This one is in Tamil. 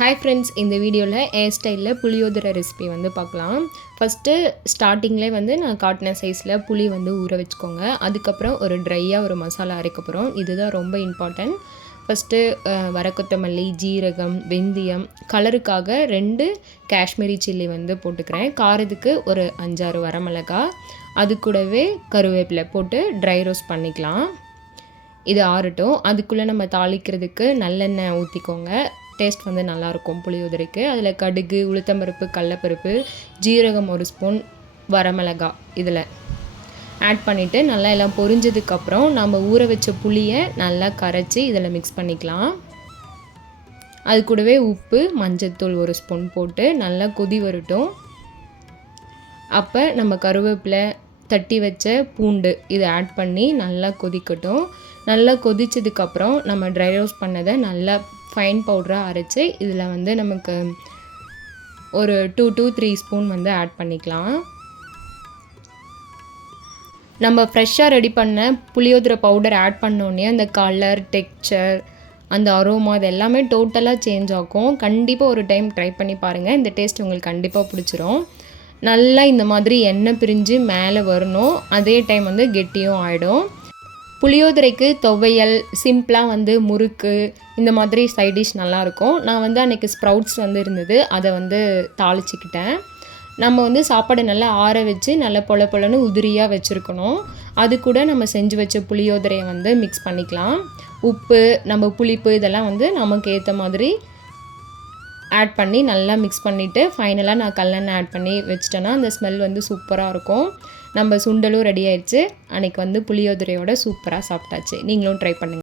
ஹாய் ஃப்ரெண்ட்ஸ், இந்த வீடியோவில் ஏர் ஸ்டைலில் புளியோதரை ரெசிபி வந்து பார்க்கலாம். ஃபஸ்ட்டு ஸ்டார்டிங்லேயே வந்து நான் காட்டின சைஸில் புளி வந்து ஊற வச்சுக்கோங்க. அதுக்கப்புறம் ஒரு ட்ரையாக ஒரு மசாலா அரைக்க போகிறோம். இதுதான் ரொம்ப இம்பார்ட்டன்ட். ஃபஸ்ட்டு வரக்கொத்தமல்லி, ஜீரகம், வெந்தயம், கலருக்காக 2 காஷ்மீரி சில்லி வந்து போட்டுக்கிறேன். காரத்துக்கு ஒரு 5-6 வரமிளகா, அது கூடவே கருவேப்பிலை போட்டு ட்ரை ரோஸ்ட் பண்ணிக்கலாம். இது ஆறட்டும். அதுக்குள்ளே நம்ம தாளிக்கிறதுக்கு நல்லெண்ணெய் ஊற்றிக்கோங்க. டேஸ்ட் வந்து நல்லாயிருக்கும் புளியோதரைக்கு. அதில் கடுகு, உளுத்தம்பருப்பு, கடலப்பருப்பு, ஜீரகம் 1 ஸ்பூன், வரமிளகா இதில் ஆட் பண்ணிவிட்டு நல்லா எல்லாம் பொரிஞ்சதுக்கப்புறம் நம்ம ஊற வச்ச புளியை நல்லா கரைச்சி இதில் மிக்ஸ் பண்ணிக்கலாம். அது கூடவே உப்பு, மஞ்சள்தூள் 1 ஸ்பூன் போட்டு நல்லா கொதி வரட்டும். அப்போ நம்ம கருவேப்பிலை, தட்டி வச்ச பூண்டு இதை ஆட் பண்ணி நல்லா கொதிக்கட்டும். நல்லா கொதிச்சதுக்கப்புறம் நம்ம ட்ரை ரோஸ்ட் பண்ணதை நல்லா ஃபைன் பவுடராக அரைச்சி இதில் வந்து நமக்கு ஒரு 2 to 3 ஸ்பூன் வந்து ஆட் பண்ணிக்கலாம். நம்ம ஃப்ரெஷ்ஷாக ரெடி பண்ண புளியோதரை பவுடர் ஆட் பண்ணோடனே அந்த கலர், டெக்ஸ்சர், அந்த அரோமா அது எல்லாமே டோட்டலாக சேஞ்ச் ஆகும். கண்டிப்பாக ஒரு டைம் ட்ரை பண்ணி பாருங்கள். இந்த டேஸ்ட் உங்களுக்கு கண்டிப்பாக பிடிச்சிரும். நல்லா இந்த மாதிரி எண்ணெய் பிரிஞ்சு மேலே வரணும். அதே டைம் வந்து கெட்டியும் ஆகிடும். புளியோதரைக்கு துவையல், சிம்பிளாக வந்து முறுக்கு, இந்த மாதிரி சைட் டிஷ் நல்லாயிருக்கும். நான் வந்து அன்றைக்கி ஸ்ப்ரவுட்ஸ் வந்து இருந்தது, அதை வந்து தாளிச்சிக்கிட்டேன். நம்ம வந்து சாப்பாடை நல்லா ஆற வச்சு நல்லா பொல பொலன்னு உதிரியாக வச்சுருக்கணும். அது கூட நம்ம செஞ்சு வச்ச புளியோதரையை வந்து மிக்ஸ் பண்ணிக்கலாம். உப்பு, நம்ம புளிப்பு இதெல்லாம் வந்து நமக்கு ஏற்ற மாதிரி ஆட் பண்ணி நல்லா மிக்ஸ் பண்ணிவிட்டு ஃபைனலாக நான் கல்லெண்ணெய் ஆட் பண்ணி வச்சிட்டேன்னா அந்த ஸ்மெல் வந்து சூப்பராக இருக்கும். நம்ம சுண்டலும் ரெடி ஆயிடுச்சு. அன்றைக்கி வந்து புளியோதரையோட சூப்பராக சாப்பிட்டாச்சு. நீங்களும் ட்ரை பண்ணுங்கள்.